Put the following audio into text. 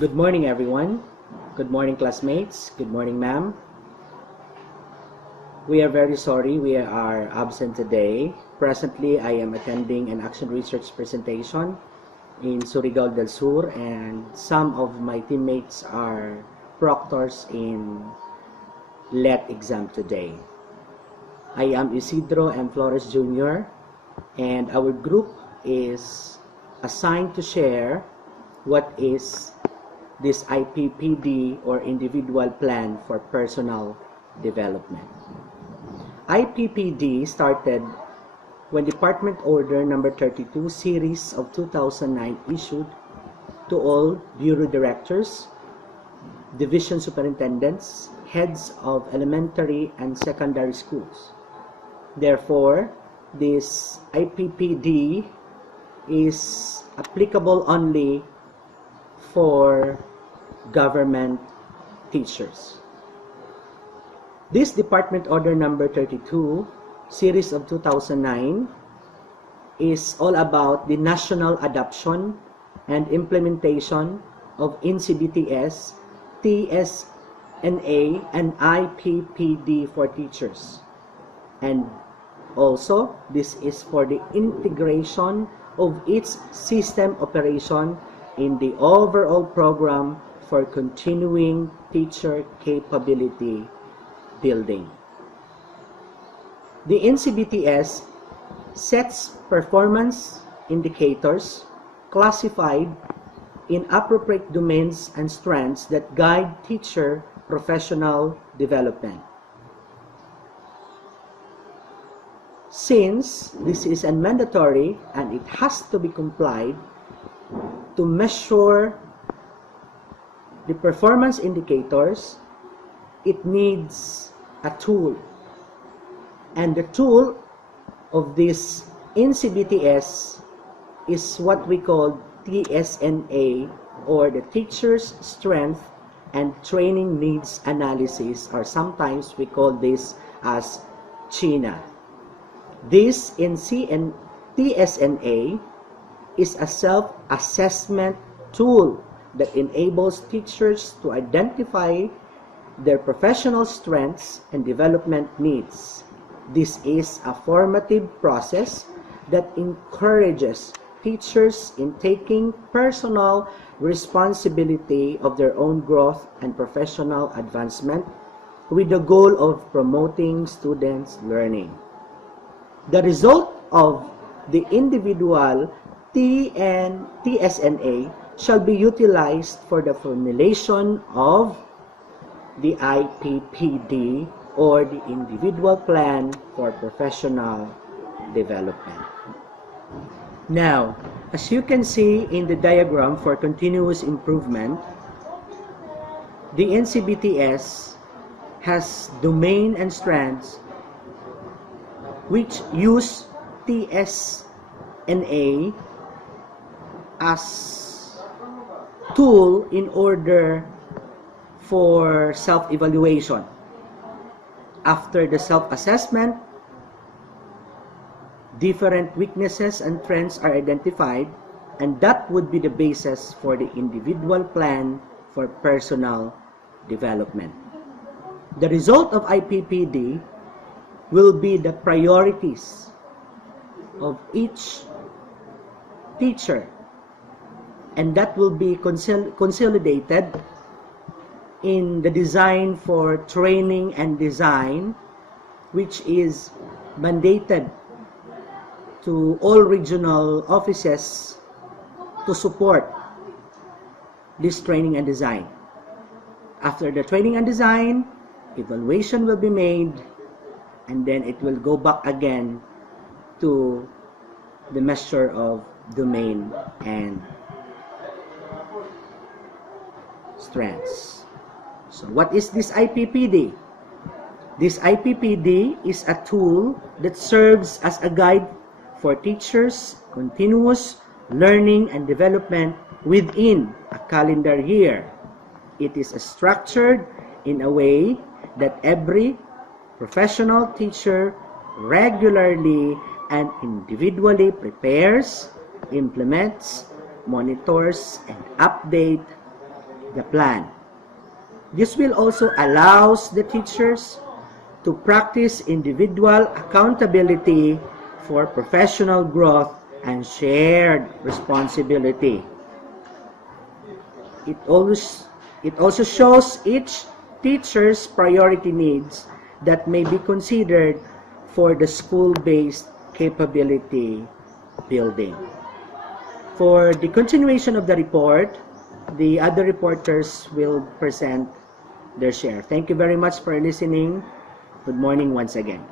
Good morning, everyone. Good morning, classmates. Good morning, ma'am. We are very sorry we are absent today. Presently, I am attending an action research presentation in Surigao del Sur, and some of my teammates are proctors in LET exam today. I am Isidro M. Flores Jr., and our group is assigned to share what is this IPPD or Individual Plan for Personal Development. IPPD started when Department Order Number 32 Series of 2009 issued to all Bureau Directors, Division Superintendents, Heads of Elementary and Secondary Schools. Therefore, this IPPD is applicable only for government teachers. This Department Order Number 32, Series of 2009, is all about the national adoption and implementation of NCBTS, TSNA, and IPPD for teachers. And also, this is for the integration of its system operation in the overall program for continuing teacher capability building. The NCBTS sets performance indicators classified in appropriate domains and strengths that guide teacher professional development. Since this is mandatory and it has to be complied, to measure the performance indicators, it needs a tool. And the tool of this NCBTS is what we call TSNA, or the Teacher's Strength and Training Needs Analysis, or sometimes we call this as CHINA. This in TSNA is a self-assessment tool that enables teachers to identify their professional strengths and development needs. This is a formative process that encourages teachers in taking personal responsibility of their own growth and professional advancement with the goal of promoting students' learning. The result of the individual TSNA shall be utilized for the formulation of the IPPD, or the Individual Plan for Professional Development. Now, as you can see in the diagram for continuous improvement, the NCBTS has domain and strands which use TSNA as tool in order for self-evaluation. After the self-assessment, different weaknesses and trends are identified, and that would be the basis for the individual plan for personal development. The result of IPPD will be the priorities of each teacher, and that will be consolidated in the design for training and design, which is mandated to all regional offices to support this training and design. After the training and design, evaluation will be made, and then it will go back again to the measure of domain and strengths. So what is this IPPD? This IPPD is a tool that serves as a guide for teachers' continuous learning and development within a calendar year. It is structured in a way that every professional teacher regularly and individually prepares, implements, monitors, and updates the plan. This will also allow the teachers to practice individual accountability for professional growth and shared responsibility. It also shows each teacher's priority needs that may be considered for the school-based capability building. For the continuation of the report, the other reporters will present their share. Thank you very much for listening. Good morning once again.